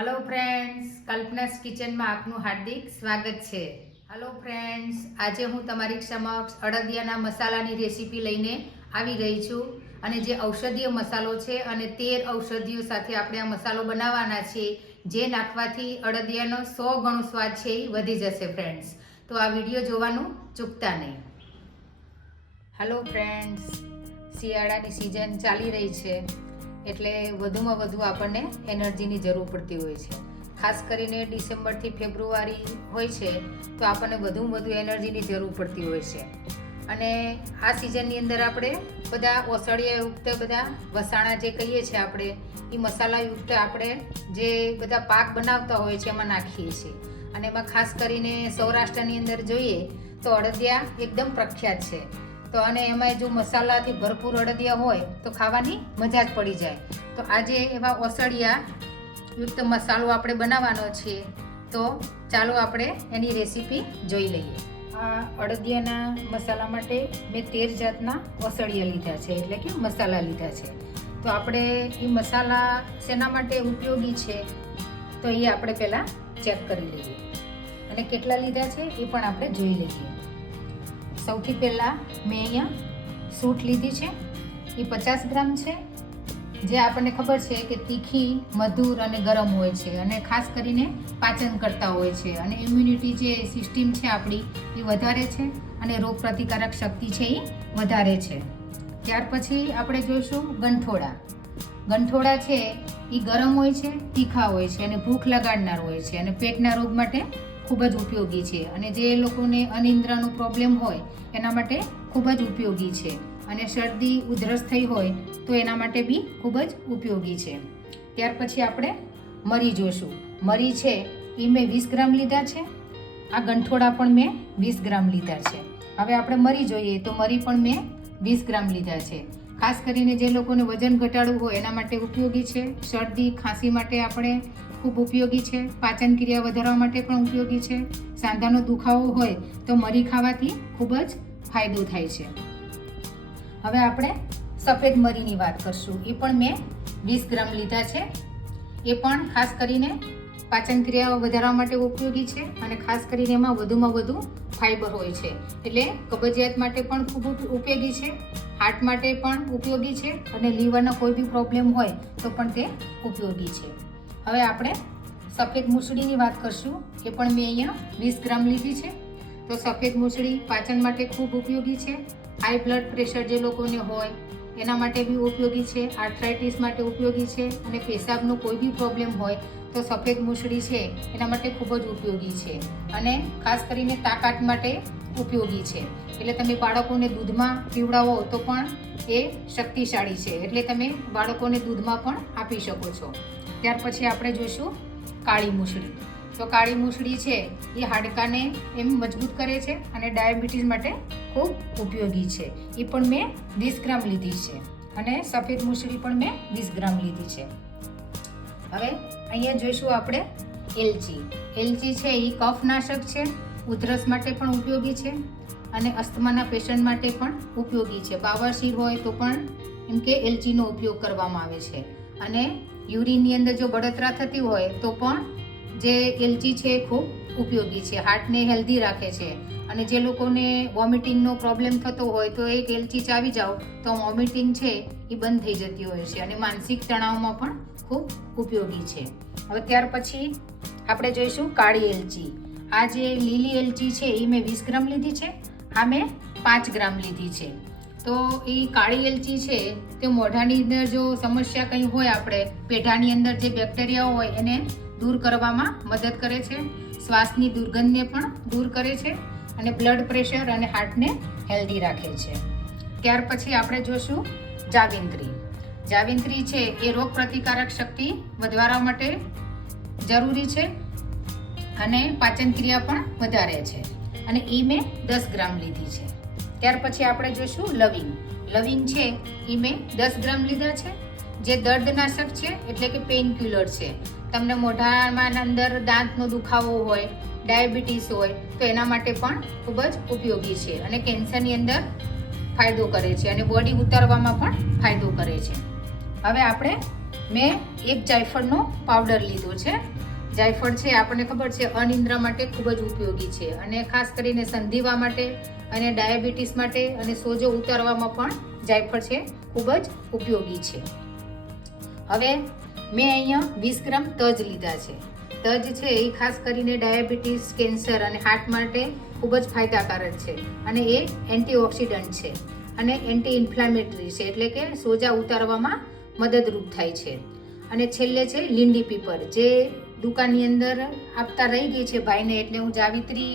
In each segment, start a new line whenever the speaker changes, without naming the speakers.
Hello friends કલ્પનાસ કિચનમાં આપનું હાર્દિક સ્વાગત છે. હલો ફ્રેન્ડ્સ આજે હું તમારી સમક્ષ અડદિયાના મસાલાની રેસીપી લઈને આવી રહી છું અને જે ઔષધીય મસાલો છે અને તેર ઔષધિઓ સાથે આપણે આ મસાલો બનાવવાના છે જે નાખવાથી અડદિયાનો સો ગણો સ્વાદ છે એ વધી જશે ફ્રેન્ડ્સ તો આ વીડિયો જોવાનું ચૂકતા નહીં. હલો ફ્રેન્ડ્સ શિયાળાની સિઝન ચાલી રહી છે. એટલે વધુમાં વધુ આપણને એનર્જીની જરૂર પડતી હોય છે. ખાસ કરીને ડિસેમ્બરથી ફેબ્રુઆરી હોય છે, તો આપણને વધુમાં વધુ એનર્જીની જરૂર પડતી હોય છે. અને આ સિઝનની અંદર આપણે બધા ઓસળિયાયુક્ત બધા વસાણા જે કહીએ છીએ આપણે, એ મસાલાયુક્ત આપણે જે બધા પાક બનાવતા હોય છે, એમાં નાખીએ છીએ. અને એમાં ખાસ કરીને સૌરાષ્ટ્રની અંદર જોઈએ, તો અડદિયા એકદમ પ્રખ્યાત છે. તો અને એમાં જો મસાલાથી ભરપૂર અડદિયા હોય તો ખાવાની મજા જ પડી જાય. તો આજે એવા યુક્ત મસાલો આપણે બનાવવાનો છે, તો ચાલો આપણે એની રેસીપી જોઈ લઈએ. આ અડદિયાના મસાલા માટે મેં તેર જાતના ઓસળિયા લીધા છે, એટલે કે મસાલા લીધા છે. તો આપણે એ મસાલા શેના માટે ઉપયોગી છે, તો એ આપણે પહેલાં ચેક કરી લઈએ. અને કેટલા લીધા છે એ પણ આપણે જોઈ લઈએ. સૌથી પહેલાં મેં અહીંયા સૂટ લીધી છે. એ પચાસ ગ્રામ છે. જે આપણને ખબર છે કે તીખી, મધુર અને ગરમ હોય છે અને ખાસ કરીને પાચન કરતા હોય છે. અને ઇમ્યુનિટી જે સિસ્ટમ છે આપણી એ વધારે છે અને રોગ પ્રતિકારક શક્તિ છે એ વધારે છે. ત્યાર પછી આપણે જોઈશું ગંઠોડા ગંઠોડા છે એ ગરમ હોય છે, તીખા હોય છે અને ભૂખ લગાડનાર હોય છે અને પેટના રોગ માટે ખૂબ જ ઉપયોગી છે અને જે લોકોને અનિદ્રાનો પ્રોબ્લેમ હોય, એના માટે ખૂબ જ ઉપયોગી છે. અને શરદી ઉધરસ થઈ હોય, તો એના માટે બી ખૂબ જ ઉપયોગી છે. ત્યાર પછી આપણે મરી જોશું. મરી છે એ મેં વીસ ગ્રામ લીધા છે. આ ગંઠોડા પણ મેં વીસ ગ્રામ લીધા છે. હવે આપણે મરી જોઈએ તો મરી પણ મેં વીસ ગ્રામ લીધા છે. ખાસ કરીને જે લોકોને વજન ઘટાડવું હોય, એના માટે ઉપયોગી છે. શરદી, ખાંસી માટે આપણે ખૂબ ઉપયોગી છે. પાચન ક્રિયા વધારવા માટે પણ ઉપયોગી છે. સાંધાનો દુખાવો હોય તો મરી ખાવાથી ખૂબ જ ફાયદો થાય છે. હવે આપણે સફેદ મરીની વાત કરશું. એ પણ મેં વીસ ગ્રામ લીધા છે. એ પણ ખાસ કરીને પાચન ક્રિયા વધારવા માટે ઉપયોગી છે અને ખાસ કરીને એમાં વધુમાં વધુ ફાઈબર હોય છે. એટલે કબજિયાત માટે પણ ખૂબ ઉપયોગી છે. હાર્ટ માટે પણ ઉપયોગી છે અને લીવરના કોઈ બી પ્રોબ્લેમ હોય તો પણ તે ઉપયોગી છે. હવે આપણે સફેદ મૂસળીની વાત કરશું એ પણ મેં અહીંયા વીસ ગ્રામ લીધી છે. તો સફેદ મૂસળી પાચન માટે ખૂબ ઉપયોગી છે. હાઈ બ્લડ પ્રેશર જે લોકોને હોય, એના માટે બી ઉપયોગી છે. આર્થરાઇટિસ માટે ઉપયોગી છે. અને પેશાબનો કોઈ બી પ્રોબ્લેમ હોય, તો સફેદ મૂસળી છે, એના માટે ખૂબ જ ઉપયોગી છે. અને ખાસ કરીને તાકાત માટે ઉપયોગી છે. એટલે તમે બાળકોને દૂધમાં પીવડાવો, તો પણ એ શક્તિશાળી છે. એટલે તમે બાળકોને દૂધમાં પણ આપી શકો છો. ત્યાર પછી આપણે જોઈશું કાળી મૂસળી. તો કાળી મૂસળી છે, એ હાડકાને એમ મજબૂત કરે છે અને ડાયાબિટીસ માટે ખૂબ ઉપયોગી છે. એ પણ મેં વીસ ગ્રામ લીધી છે અને સફેદ મૂસળી પણ મેં વીસ ગ્રામ લીધી છે. હવે અહીંયા જોઈશું આપણે એલચી. એલચી છે એ કફનાશક છે, ઉધરસ માટે પણ ઉપયોગી છે અને અસ્થમાના પેશન્ટ માટે પણ ઉપયોગી છે. બાવાશી હોય તો પણ એમ કે એલચીનો ઉપયોગ કરવામાં આવે છે. અને યુરિનની અંદર જો બળતરા થતી હોય તો પણ જે એલચી છે એ ખૂબ ઉપયોગી છે, હાર્ટને હેલ્ધી રાખે છે. અને જે લોકોને વોમિટિંગનો પ્રોબ્લેમ થતો હોય તો એક એલચી ચાવી જાઓ તો વોમિટિંગ છે એ બંધ થઈ જતી હોય છે અને માનસિક તણાવમાં પણ ખૂબ ઉપયોગી છે. હવે ત્યાર પછી આપણે જોઈશું કાળી એલચી. આ જે લીલી એલચી છે એ મેં વીસ ગ્રામ લીધી છે, આ મેં પાંચ ગ્રામ લીધી છે. તો એ કાળી એલચી છે, તે મોઢાની અંદર જો સમસ્યા કંઈ હોય આપણે, પેઢાની અંદર જે બેક્ટેરિયાઓ હોય એને દૂર કરવામાં મદદ કરે છે. શ્વાસની દુર્ગંધને પણ દૂર કરે છે અને બ્લડ પ્રેશર અને હાર્ટને હેલ્ધી રાખે છે. ત્યાર પછી આપણે જોશું જાવિંત્રી. જાવિંત્રી છે, એ રોગ પ્રતિકારક શક્તિ વધારવા માટે જરૂરી છે અને પાચન ક્રિયા પણ વધારે છે. અને એ મેં દસ ગ્રામ લીધી છે. ત્યાર પછી આપણે જોઈશું લવિંગ. લવિંગ છે એ મેં દસ ગ્રામ લીધા છે. જે દર્દનાશક છે, એટલે કે પેઇન ક્યુલર છે. તમને મોઢામાં અંદર દાંતનો દુખાવો હોય, ડાયાબિટીસ હોય, તો એના માટે પણ ખૂબ જ ઉપયોગી છે અને કેન્સરની અંદર ફાયદો કરે છે અને બોડી ઉતારવામાં પણ ફાયદો કરે છે. હવે આપણે મેં એક જાયફળનો પાવડર લીધો છે. જાયફળ છે, આપણને ખબર છે, અનિદ્રા માટે ખૂબ જ ઉપયોગી છે અને ખાસ કરીને સંધિવા માટે અને ડાયાબિટીસ માટે અને સોજો ઉતારવામાં પણ જાયફળ છે, ખૂબ જ ઉપયોગી છે. હવે મેં અહીંયા વીસ ગ્રામ તજ લીધા છે. તજ છે એ ખાસ કરીને ડાયાબિટીસ, કેન્સર અને હાર્ટ માટે ખૂબ જ ફાયદાકારક છે અને એ એન્ટીઓક્સિડન્ટ છે અને એન્ટી ઇન્ફ્લામેટરી છે એટલે કે સોજા ઉતારવામાં મદદરૂપ થાય છે. અને છેલ્લે છે લીંડી પીપર, જે દુકાનની અંદર આપતા રહી ગઈ છે ભાઈને એટલે હું જાવિત્રી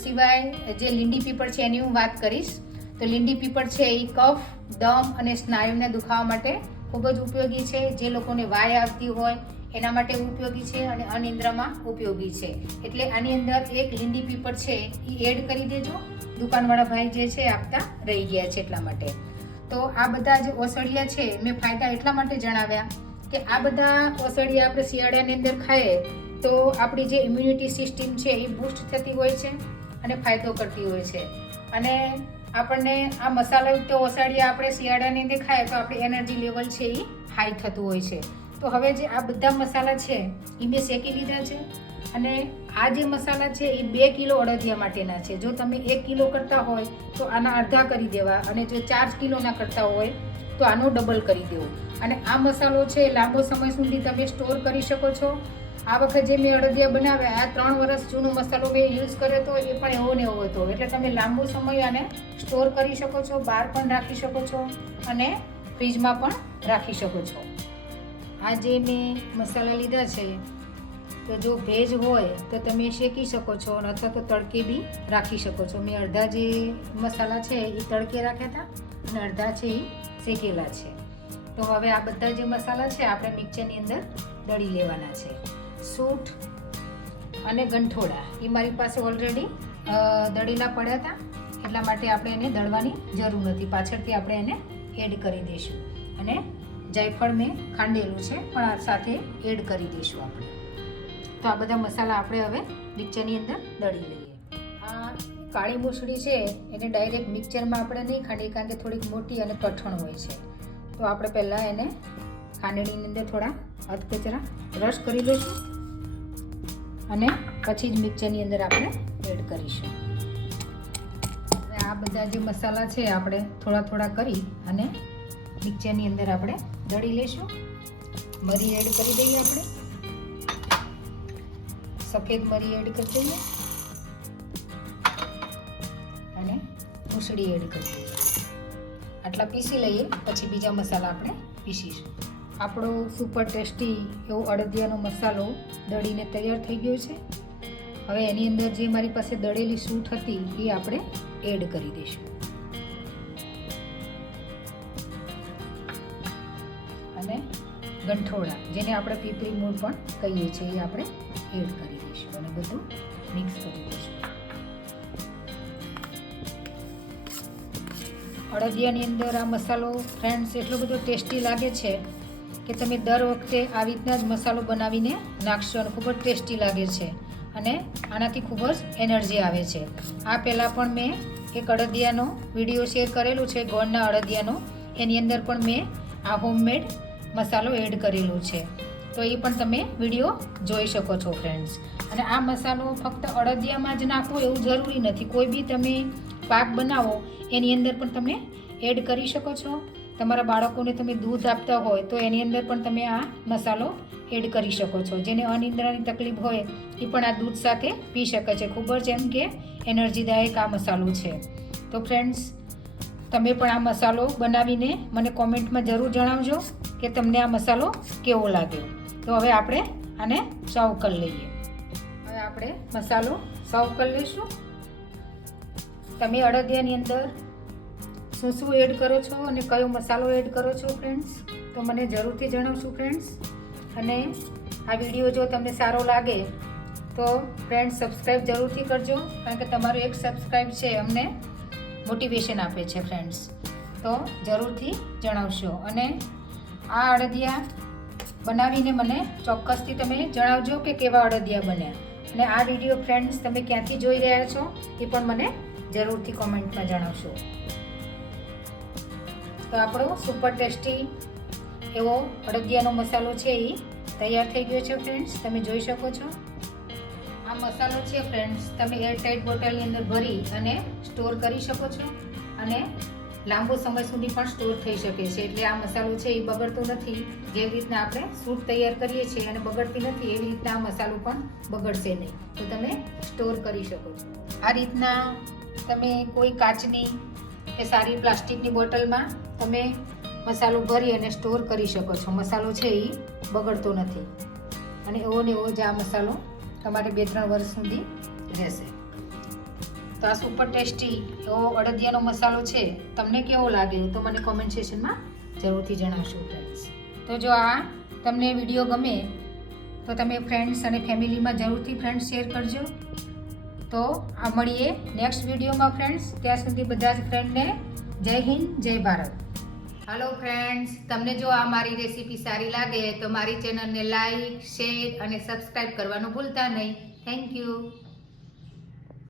સિવાય જે લીંડી પીપળ છે એની હું વાત કરીશ, તો લીંડી પીપળ છે એ કફ, દમ અને સ્નાયુને દુખાવા માટે ખૂબ જ ઉપયોગી છે. જે લોકોને વાય આવતી હોય એના માટે ઉપયોગી છે અને અનિંદ્રામાં ઉપયોગી છે. એટલે આની અંદર એક લીંડી પીપર છે એ એડ કરી દેજો. દુકાનવાળા ભાઈ જે છે આપતા રહી ગયા છે એટલા માટે. તો આ બધા જે ઓસડિયા છે, મેં ફાયદા એટલા માટે જણાવ્યા કે આ બધા ઓસડિયા આપણે શિયાળાની અંદર ખાઈએ તો આપણી જે ઇમ્યુનિટી સિસ્ટમ છે એ બૂસ્ટ થતી હોય છે અને ફાયદો કરતી હોય છે. અને આપણને આ મસાલાયુક્ત ઓસાડીએ આપણે શિયાળાની દેખાય તો આપણી એનર્જી લેવલ છે એ હાઈ થતું હોય છે. તો હવે જે આ બધા મસાલા છે, એ મેં શેકી લીધા છે અને આ જે મસાલા છે એ બે કિલો અડદિયા માટેના છે. જો તમે એક કિલો કરતા હોય તો આના અડધા કરી દેવા અને જો ચાર કિલોના કરતા હોય તો આનો ડબલ કરી દેવો. અને આ મસાલો છે લાંબો સમય સુધી તમે સ્ટોર કરી શકો છો. આ વખત જે મેં અડદિયા બનાવ્યા, આ ત્રણ વર્ષ જૂનો મસાલો મેં યુઝ કર્યો હતો, એ પણ એવો ને એવો હતો. એટલે તમે લાંબો સમય આને સ્ટોર કરી શકો છો, બહાર પણ રાખી શકો છો અને ફ્રીજમાં પણ રાખી શકો છો. આ જે મેં મસાલા લીધા છે, તો જો ભેજ હોય, તો તમે શેકી શકો છો અથવા તો તડકે બી રાખી શકો છો. મેં અડધા જે મસાલા છે, એ તડકે રાખ્યા હતા અને અડધા છે, એ શેકેલા છે. તો હવે આ બધા જે મસાલા છે, આપણે મિક્સરની અંદર દળી લેવાના છે. સૂટ અને ગંઠોડા. એ મારી પાસે ઓલરેડી દળેલા પડ્યા હતા. એટલા માટે આપણે એને દળવાની જરૂર નથી. પાછળથી આપણે એને એડ કરી દઈશું. અને જાયફળ મેં ખાંડેલું છે, પણ આ સાથે એડ કરી દઈશું આપણે. તો આ બધા મસાલા આપણે હવે મિક્સરની અંદર દળી લઈએ. આ કાળી મૂસળી છે, એને ડાયરેક્ટ મિક્સરમાં આપણે નહીં ખાંડીએ, કારણ કે થોડીક મોટી અને કઠણ હોય છે. તો આપણે પહેલાં એને ખાંડણીની અંદર થોડા અધકચરા રસ કરી લઈશું અને પછી જ મિક્સરની અંદર આપણે એડ કરીશું. હવે આ બધા જે મસાલા છે આપણે થોડા થોડા કરી અને મિક્સરની અંદર આપણે દળી લઈશું. મરી એડ કરી દઈએ આપણે. સફેદ મરી એડ કરી દઈએ. અને મૂસળી એડ કરી દઈએ. આટલા પીસી લઈએ, પછી બીજા મસાલા આપણે પીસીશું. આપણો સુપર ટેસ્ટી એવો અડદિયાનો મસાલો દળીને તૈયાર થઈ ગયો છે. હવે એની અંદર જે મારી પાસે દળેલી સૂટ હતી એ આપણે એડ કરી દઈશું. અને ગંઠોળા, જેને આપણે પીપળી મૂળ પણ કહીએ છીએ, એ આપણે એડ કરી દઈશું અને બધું મિક્સ કરી દઈશું. અડદિયાની અંદર આ મસાલો ફ્રેન્ડ્સ એટલો બધો ટેસ્ટી લાગે છે કે તમે દર વખતે આવી રીતના જ મસાલો બનાવીને નાખશો અને ખૂબ જ ટેસ્ટી લાગે છે અને આનાથી ખૂબ જ એનર્જી આવે છે. આ પહેલાં પણ મેં એક અડદિયાનો વીડિયો શેર કરેલો છે, ગોળના અડદિયાનો. એની અંદર પણ મેં આ હોમમેડ મસાલો એડ કરેલો છે. તો એ પણ તમે વીડિયો જોઈ શકો છો, ફ્રેન્ડ્સ. અને આ મસાલો ફક્ત અડદિયામાં જ નાખવો એવું જરૂરી નથી. કોઈ બી તમે પાક બનાવો, એની અંદર પણ તમે એડ કરી શકો છો. તમારા બાળકોને તમે દૂધ આપતા હોય તો એની અંદર પણ તમે આ મસાલો એડ કરી શકો છો. જેને અનિદ્રાની તકલીફ હોય એ પણ આ દૂધ સાથે પી શકે છે. ખૂબ જ એમ કે એનર્જીદાયક આ મસાલો છે. તો ફ્રેન્ડ્સ, તમે પણ આ મસાલો બનાવીને મને કોમેન્ટમાં જરૂર જણાવજો કે તમને આ મસાલો કેવો લાગ્યો. તો હવે આપણે આને સર્વ કરી લઈએ. હવે આપણે મસાલો સર્વ કરી લઈશું. તમે અડદિયાની અંદર શું શું એડ કરો છો અને કયો મસાલો એડ કરો છો ફ્રેન્ડ્સ તો મને જરૂરથી જણાવશો ફ્રેન્ડ્સ અને આ વીડિયો જો તમને સારો લાગે, તો ફ્રેન્ડ્સ સબસ્ક્રાઈબ જરૂરથી કરજો, કારણ કે તમારું એક સબસ્ક્રાઈબ છે, અમને મોટિવેશન આપે છે ફ્રેન્ડ્સ તો, જરૂરથી જણાવશો. અને આ અડદિયા બનાવીને મને ચોક્કસથી તમે જણાવજો કે કેવા અડદિયા બન્યા. અને આ વીડિયો ફ્રેન્ડ્સ તમે ક્યાંથી જોઈ રહ્યા છો, એ પણ મને જરૂરથી કોમેન્ટમાં જણાવશો. તો આપણો સુપર ટેસ્ટી એવો અડદિયાનો મસાલો છે એ તૈયાર થઈ ગયો છે ફ્રેન્ડ્સ તમે જોઈ શકો છો. આ મસાલો છે ફ્રેન્ડ્સ તમે એરટાઇટ બોટલની અંદર ભરી અને સ્ટોર કરી શકો છો અને લાંબો સમય સુધી પણ સ્ટોર થઈ શકે છે. એટલે આ મસાલો છે એ બગડતો નથી. જેવી રીતના આપણે સૂપ તૈયાર કરીએ છીએ અને બગડતી નથી, એવી રીતના આ મસાલો પણ બગડશે નહીં. તો તમે સ્ટોર કરી શકો છો. આ રીતના તમે કોઈ કાચની કે સારી પ્લાસ્ટિકની બોટલમાં તમે મસાલો ભરી અને સ્ટોર કરી શકો છો. મસાલો છે એ બગડતો નથી. અને એવો ને એવો જ આ મસાલો તમારે બે ત્રણ વર્ષ સુધી રહેશે. તો આ સુપર ટેસ્ટી એવો અડદિયાનો મસાલો છે. તમને કેવો લાગ્યો તો મને કોમેન્ટ સેશનમાં જરૂરથી જણાવશો ફ્રેન્ડ્સ તો જો આ તમને વીડિયો ગમે તો તમે ફ્રેન્ડ્સ અને ફેમિલીમાં જરૂરથી ફ્રેન્ડ્સ શેર કરજો. તો આ મળીએ નેક્સ્ટ વિડીયોમાં ફ્રેન્ડ્સ ત્યાં સુધી બધા જ ફ્રેન્ડને જય હિન્દ, જય ભારત. હલો ફ્રેન્ડ્સ તમને જો આ મારી રેસીપી સારી લાગે, તો મારી ચેનલને લાઈક શેર અને સબસ્ક્રાઈબ કરવાનું ભૂલતા નહીં. Thank you